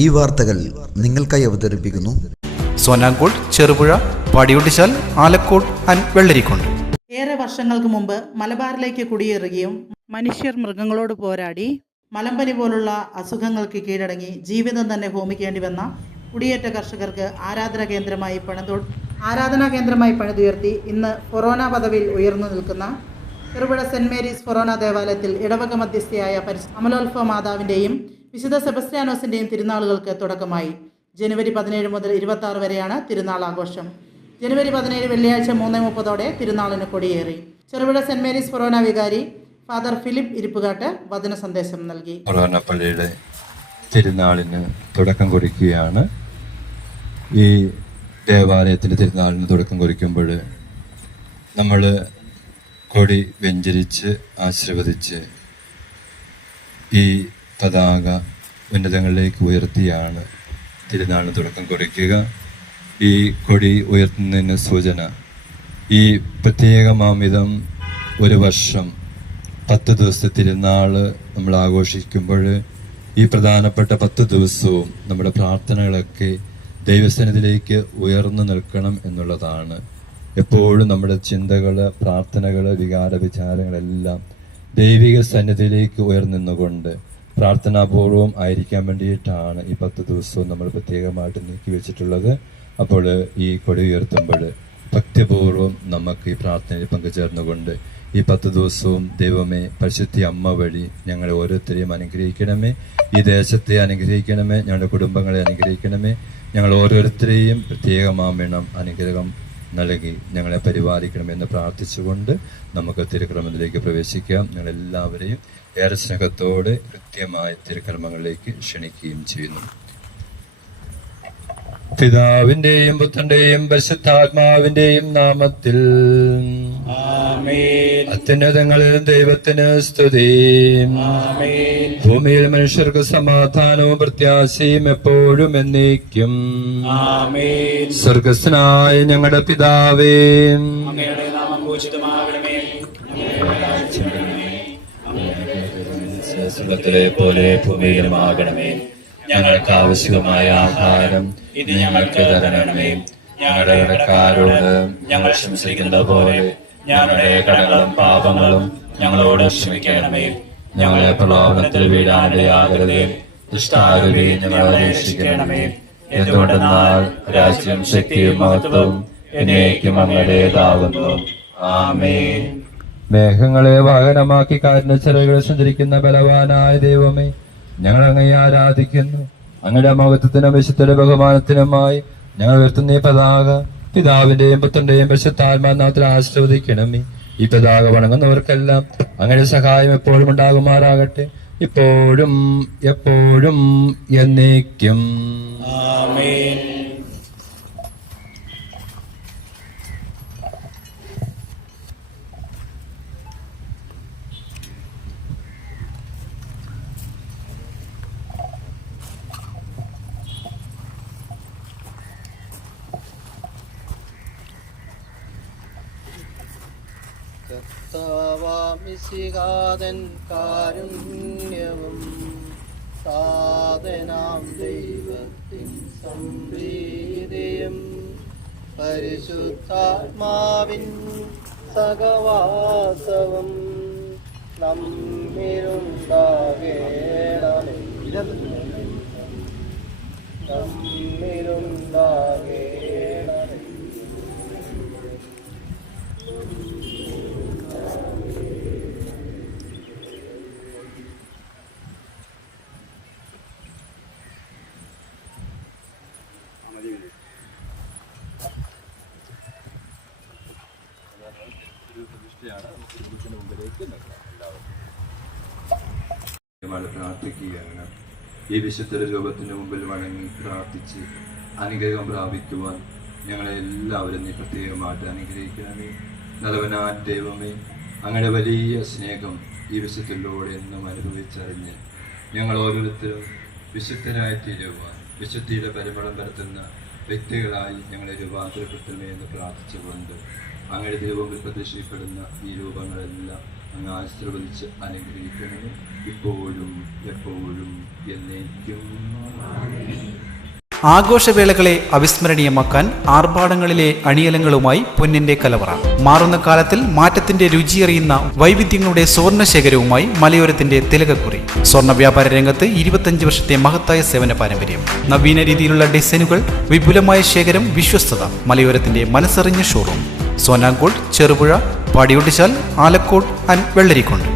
ഈ വാർത്തകൾ നിങ്ങൾക്കായി അവതരിപ്പിക്കുന്നു സോനാങ്കോട്, ചെറുപുഴ, പാടിയൊട്ടിച്ചാൽ, ആലക്കോട് ആൻഡ് വെള്ളരിക്കുണ്ട്. ഏറെ വർഷങ്ങൾക്ക് മുമ്പ് മലബാറിലേക്ക് കുടിയേറുകയും മനുഷ്യർ മൃഗങ്ങളോട് പോരാടി മലമ്പനി പോലുള്ള അസുഖങ്ങൾക്ക് കീഴടങ്ങി ജീവിതം തന്നെ ഹോമിക്കേണ്ടി വന്ന കുടിയേറ്റ കർഷകർക്ക് ആരാധനാ കേന്ദ്രമായി പണിതുയർത്തി ഇന്ന് ഫൊറോന പദവിയിൽ ഉയർന്നു നിൽക്കുന്ന ചെറുപുഴ സെന്റ് മേരീസ് ഫൊറോന ദേവാലയത്തിൽ ഇടവക മധ്യസ്ഥയായ അമലോത്ഭവ മാതാവിൻ്റെയും വിശുദ്ധ സെബസ്ത്യാനോസിൻ്റെയും തിരുനാളുകൾക്ക് തുടക്കമായി. ജനുവരി 17 മുതൽ 26 വരെയാണ് തിരുനാൾ ആഘോഷം. ജനുവരി 17 വെള്ളിയാഴ്ച 3:30 തിരുനാളിന് കൊടിയേറി. ചെറുപുഴ സെന്റ് മേരീസ് ഫൊറോന വികാരി ഫാദർ ഫിലിപ്പ് ഇരിപ്പുകാട്ട് വചന സന്ദേശം നൽകി. ഫൊറോന പള്ളിയുടെ തിരുനാളിന് തുടക്കം കുറിക്കുകയാണ്. ഈ ദേവാലയത്തിൻ്റെ തിരുനാളിന് തുടക്കം കുറിക്കുമ്പോൾ നമ്മൾ കൊടി വെഞ്ചരിച്ച് ആശീർവദിച്ച് ഈ പതാക ഉന്നതങ്ങളിലേക്ക് ഉയർത്തിയാണ് തിരുനാളിന് തുടക്കം കുറിക്കുക. ഈ കൊടി ഉയർത്തുന്നതിന് സൂചന ഈ പ്രത്യേകമാമിതം ഒരു വർഷം 10 ദിവസത്തെ തിരുനാൾ നമ്മൾ ആഘോഷിക്കുമ്പോൾ ഈ പ്രധാനപ്പെട്ട 10 ദിവസവും നമ്മുടെ പ്രാർത്ഥനകളൊക്കെ ദൈവസന്നിധിയിലേക്ക് ഉയർന്നു നിൽക്കണം എന്നുള്ളതാണ്. എപ്പോഴും നമ്മുടെ ചിന്തകൾ, പ്രാർത്ഥനകൾ, വികാര വിചാരങ്ങളെല്ലാം ദൈവിക സന്നിധിയിലേക്ക് ഉയർന്നുകൊണ്ട് പ്രാർത്ഥനാപൂർവം ആയിരിക്കാൻ വേണ്ടിയിട്ടാണ് ഈ 10 ദിവസവും നമ്മൾ പ്രത്യേകമായിട്ട് നീക്കി വെച്ചിട്ടുള്ളത്. അപ്പോൾ ഈ കൊടി ഉയർത്തുമ്പോൾ ഭക്തിപൂർവം നമുക്ക് ഈ പ്രാർത്ഥനയിൽ പങ്കുചേർന്നുകൊണ്ട് ഈ 10 ദിവസവും ദൈവമേ, പരിശുദ്ധ അമ്മ വഴി ഞങ്ങളെ ഓരോരുത്തരെയും അനുഗ്രഹിക്കണമേ, ഈ ദേശത്തെ അനുഗ്രഹിക്കണമേ, ഞങ്ങളുടെ കുടുംബങ്ങളെ അനുഗ്രഹിക്കണമേ, ഞങ്ങൾ ഓരോരുത്തരെയും പ്രത്യേകമാവണം അനുഗ്രഹം നൽകി ഞങ്ങളെ പരിപാലിക്കണമെന്ന് പ്രാർത്ഥിച്ചുകൊണ്ട് നമുക്ക് തിരുക്രമത്തിലേക്ക് പ്രവേശിക്കാം. ഞങ്ങളെല്ലാവരെയും ഏറെ സ്നേഹത്തോടെ കൃത്യമായ തിരുക്കർമ്മങ്ങളിലേക്ക് ക്ഷണിക്കുകയും ചെയ്യുന്നു. പിതാവിന്റെയും പുത്രന്റെയും പരിശുദ്ധാത്മാവിന്റെയും നാമത്തിൽ അത്യുന്നതങ്ങളിൽ ദൈവത്തിന് സ്തുതി. ഭൂമിയിൽ മനുഷ്യർക്ക് സമാധാനവും പ്രത്യാശയും എപ്പോഴും എന്നേക്കും. സ്വർഗസ്ഥനായ ഞങ്ങളുടെ പിതാവേ, സ്വർഗത്തിലെ പോലെ ഭൂമിയിലുമാകണമേ. ഞങ്ങൾക്ക് ആവശ്യമായ ആഹാരം ഇനി ഞങ്ങൾക്ക് തരണമേ. ഞങ്ങളുടെ കടക്കാരോട് ഞങ്ങൾ ക്ഷമിച്ചിരിക്കുന്നത് പോലെ ഞങ്ങളുടെ കടങ്ങളും പാപങ്ങളും ഞങ്ങളോട് ക്ഷമിക്കണമേ. ഞങ്ങളെ പ്രലോഭനത്തിൽ വീഴാനിടയാകരുതേ, ദുഷ്ടാരൂപി ഞങ്ങളെ രക്ഷിക്കണമേ. എന്തുകൊണ്ടെന്നാൽ രാജ്യം, ശക്തിയും മഹത്വവും എന്നേക്കും അങ്ങയുടേതാകുന്നു. ആമേൻ. മേഘങ്ങളെ വാഹനമാക്കി കാറ്റിന്റെ ചിറകുകൾ സഞ്ചരിക്കുന്ന ബലവാനായ ദൈവമേ, ഞങ്ങൾ അങ്ങയെ ആരാധിക്കുന്നു. അങ്ങയുടെ മഹത്വത്തിനും വിശുദ്ധയുടെ ബഹുമാനത്തിനുമായി ഞങ്ങൾ ഉയർത്തുന്ന ഈ പതാക പിതാവിന്റെയും പുത്രന്റെയും പരിശുദ്ധാത്മാനാമത്തിൽ ആശീർവദിക്കണമേ. ഈ പതാക വണങ്ങുന്നവർക്കെല്ലാം അങ്ങയുടെ സഹായം എപ്പോഴും ഉണ്ടാകുമാറാകട്ടെ, ഇപ്പോഴും എപ്പോഴും എന്നേക്കും. ആമേൻ. കർത്താവാമിശിഹാതൻ കാരുണ്യവും സാധനാം ദൈവത്തിൻ സംപ്രീതിയും പരിശുദ്ധാത്മാവിൻ സഹവാസവും നമ്മിലുണ്ടാകേണമേ. പ്രാർത്ഥിക്കുകയാണ്. ഈ വിശുദ്ധ രൂപത്തിന്റെ മുമ്പിൽ വണങ്ങി പ്രാർത്ഥിച്ച് അനുഗ്രഹം പ്രാപിക്കുവാൻ ഞങ്ങളെ എല്ലാവരും നീ പ്രത്യേകമായിട്ട് അനുഗ്രഹിക്കണമേ. നല്ലവനായ ദൈവമേ, അങ്ങയുടെ വലിയ സ്നേഹം ഈ വിശുദ്ധത്തിലൂടെ എന്നും അനുഭവിച്ചറിഞ്ഞ് ഞങ്ങൾ ഓരോരുത്തരും വിശുദ്ധരായി തീരുവാൻ, വിശുദ്ധിയുടെ പരിമളം പരത്തുന്ന വ്യക്തികളായി ഞങ്ങളെ രൂപാന്തരപ്പെടുത്തണമേ എന്ന് പ്രാർത്ഥിച്ചുകൊണ്ട് അങ്ങയുടെ തിരുമുമ്പിൽ പ്രദർശിക്കപ്പെടുന്ന ഈ രൂപങ്ങളെല്ലാം അങ്ങ് ആശീർവദിച്ച് അനുഗ്രഹിക്കണമേ, ഇപ്പോഴും എപ്പോഴും എന്നേക്കും. ആഘോഷവേളകളെ അവിസ്മരണീയമാക്കാൻ ആർഭാടങ്ങളിലെ അണിയലങ്ങളുമായി പൊന്നിന്റെ കലവറ. മാറുന്ന കാലത്തിൽ മാറ്റത്തിന്റെ രുചിയറിയുന്ന വൈവിധ്യങ്ങളുടെ സ്വർണ്ണശേഖരവുമായി മലയോരത്തിന്റെ തിലകക്കുറി. സ്വർണ്ണ വ്യാപാര രംഗത്ത് 25 വർഷത്തെ മഹത്തായ സേവന പാരമ്പര്യം. നവീന രീതിയിലുള്ള ഡിസൈനുകൾ, വിപുലമായ ശേഖരം, വിശ്വസ്തത. മലയോരത്തിന്റെ മനസ്സറിഞ്ഞ ഷോറൂം. സോനാങ്കോട്, ചെറുപുഴ, പാടിയൊട്ടിച്ചാൽ, ആലക്കോട് ആൻഡ് വെള്ളരിക്കുണ്ട്.